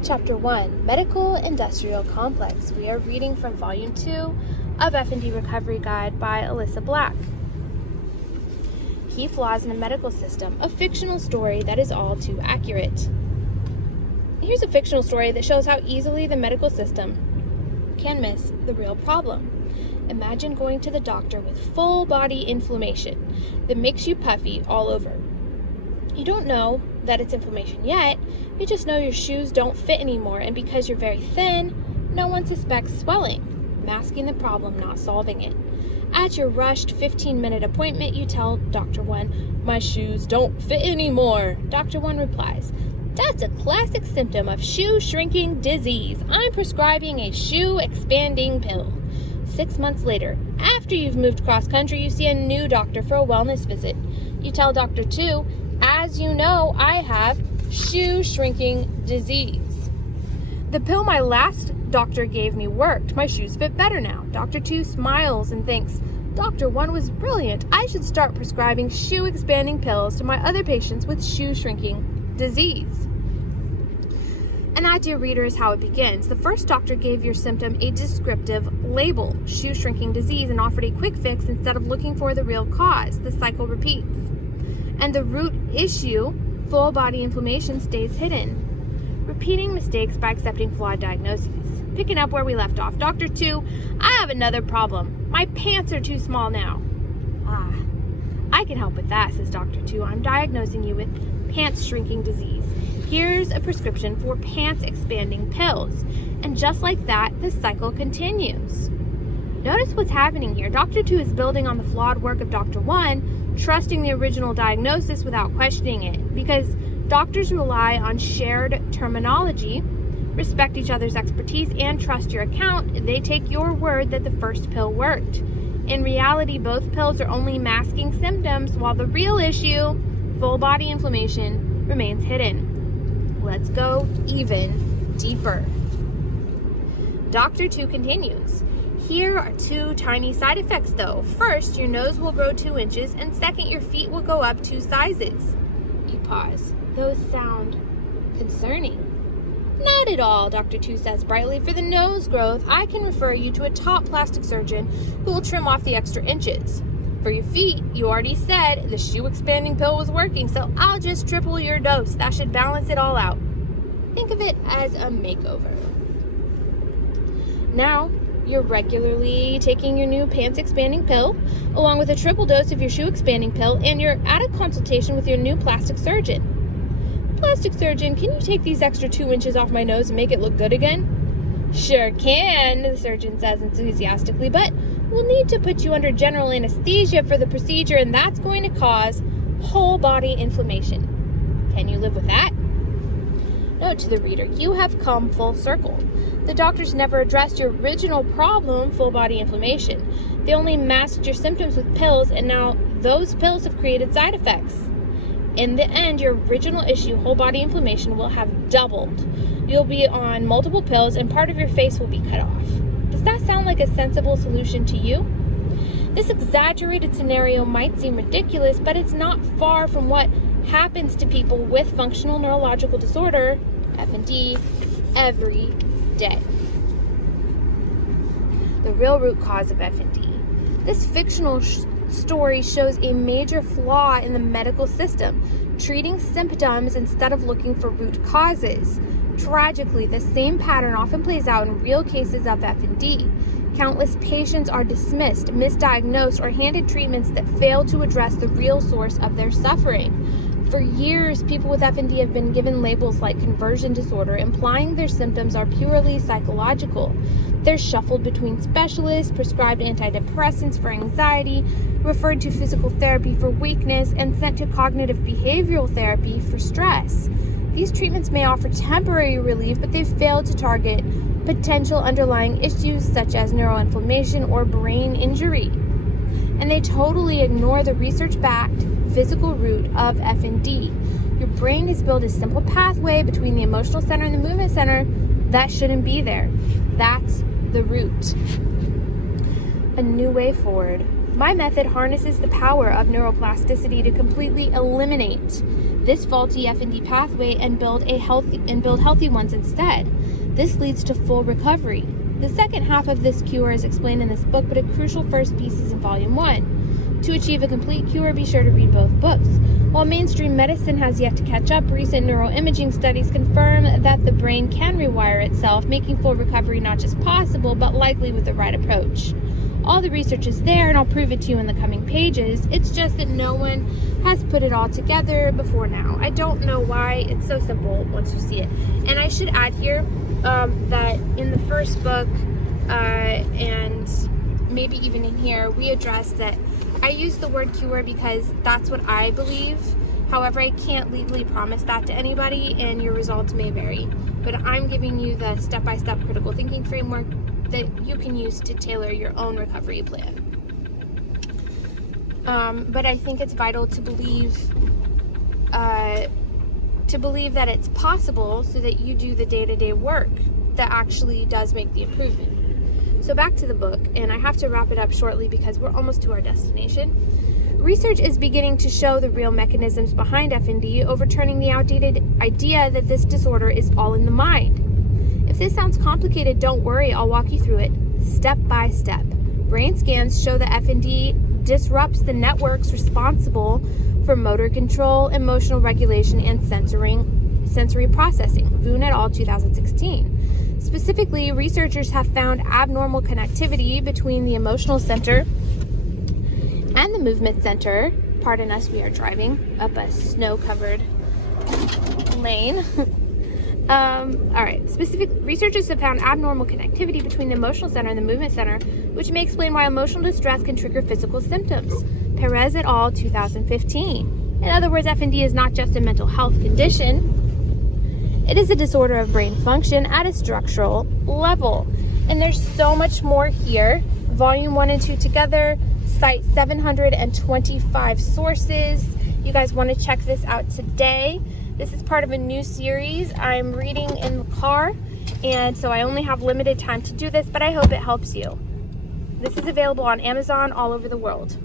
Chapter 1, Medical Industrial Complex. We are reading from Volume 2 of F&D Recovery Guide by Alyssa Black. Key Flaws in the Medical System, a fictional story that is all too accurate. Here's a fictional story that shows how easily the medical system can miss the real problem. Imagine going to the doctor with full body inflammation that makes you puffy all over. You don't know that it's inflammation yet, you just know your shoes don't fit anymore, and because you're very thin, no one suspects swelling, masking the problem, not solving it. At your rushed 15-minute appointment, you tell Dr. 1, "My shoes don't fit anymore." Dr. 1 replies, "That's a classic symptom of shoe shrinking disease. I'm prescribing a shoe expanding pill." 6 months later, after you've moved cross-country, you see a new doctor for a wellness visit. You tell Dr. 2, "As you know, I have shoe shrinking disease. The pill my last doctor gave me worked. My shoes fit better now." Dr. 2 smiles and thinks, "Dr. 1 was brilliant. I should start prescribing shoe expanding pills to my other patients with shoe shrinking disease." And that, dear reader, is how it begins. The first doctor gave your symptom a descriptive label, shoe shrinking disease, and offered a quick fix instead of looking for the real cause. The cycle repeats. And the root issue, full body inflammation, stays hidden. Repeating mistakes by accepting flawed diagnoses. Picking up where we left off. Dr. 2, "I have another problem. My pants are too small now." I can help with that, says Dr. 2. "I'm diagnosing you with pants shrinking disease. Here's a prescription for pants expanding pills." And just like that, the cycle continues. Notice what's happening here. Dr. 2 is building on the flawed work of Dr. 1, trusting the original diagnosis without questioning it. Because doctors rely on shared terminology, respect each other's expertise, and trust your account, they take your word that the first pill worked. In reality, both pills are only masking symptoms, while the real issue, full body inflammation, remains hidden. Let's go even deeper. Dr. 2 continues. "Here are 2 tiny side effects though. First, your nose will grow 2 inches, and second, your feet will go up 2 sizes. You pause. Those sound concerning. Not at all, Dr. 2 says brightly. For the nose growth, I can refer you to a top plastic surgeon who will trim off the extra inches. For your feet, you already said the shoe expanding pill was working, so I'll just triple your dose. That should balance it all out. Think of it as a makeover." Now, you're regularly taking your new pants expanding pill, along with a triple dose of your shoe expanding pill, and you're at a consultation with your new plastic surgeon. "Plastic surgeon, can you take these extra 2 inches off my nose and make it look good again?" "Sure can," the surgeon says enthusiastically, "but we'll need to put you under general anesthesia for the procedure, and that's going to cause whole body inflammation. Can you live with that?" Note to the reader, you have come full circle. The doctors never addressed your original problem, full body inflammation. They only masked your symptoms with pills, and now those pills have created side effects. In the end, your original issue, whole body inflammation, will have doubled. You'll be on multiple pills, and part of your face will be cut off. Does that sound like a sensible solution to you? This exaggerated scenario might seem ridiculous, but it's not far from what happens to people with functional neurological disorder, F&D, every day. The real root cause of F&D. This fictional story shows a major flaw in the medical system, treating symptoms instead of looking for root causes. Tragically, the same pattern often plays out in real cases of F&D. Countless patients are dismissed, misdiagnosed, or handed treatments that fail to address the real source of their suffering. For years, people with F&D have been given labels like conversion disorder, implying their symptoms are purely psychological. They're shuffled between specialists, prescribed antidepressants for anxiety, referred to physical therapy for weakness, and sent to cognitive behavioral therapy for stress. These treatments may offer temporary relief, but they've failed to target potential underlying issues such as neuroinflammation or brain injury. And they totally ignore the research-backed physical root of F&D. Your brain has built a simple pathway between the emotional center and the movement center that shouldn't be there. That's the root. A new way forward. My method harnesses the power of neuroplasticity to completely eliminate this faulty FND pathway and build healthy ones instead. This leads to full recovery. The second half of this cure is explained in this book, but a crucial first piece is in volume 1. To achieve a complete cure, be sure to read both books. While mainstream medicine has yet to catch up, recent neuroimaging studies confirm that the brain can rewire itself, making full recovery not just possible, but likely with the right approach. All the research is there, and I'll prove it to you in the coming pages. It's just that no one has put it all together before now. I don't know why. It's so simple once you see it. And I should add here that in the first book, and maybe even in here, we addressed that I use the word cure because that's what I believe. However, I can't legally promise that to anybody, and your results may vary. But I'm giving you the step-by-step critical thinking framework that you can use to tailor your own recovery plan. But I think it's vital to believe that it's possible, so that you do the day-to-day work that actually does make the improvement. So back to the book, and I have to wrap it up shortly because we're almost to our destination. Research is beginning to show the real mechanisms behind FND, overturning the outdated idea that this disorder is all in the mind. If this sounds complicated, don't worry, I'll walk you through it step by step. Brain scans show that FND disrupts the networks responsible for motor control, emotional regulation, and sensory processing. Voon et al. 2016. Specifically, researchers have found abnormal connectivity between the emotional center and the movement center. Pardon us, we are driving up a snow-covered lane. Researchers have found abnormal connectivity between the emotional center and the movement center, which may explain why emotional distress can trigger physical symptoms. Perez et al. 2015. In other words, FND is not just a mental health condition. It is a disorder of brain function at a structural level. And there's so much more here. Volume 1 and 2 together cite 725 sources. You guys want to check this out today. This is part of a new series I'm reading in the car, and so I only have limited time to do this, but I hope it helps you. This is available on Amazon all over the world.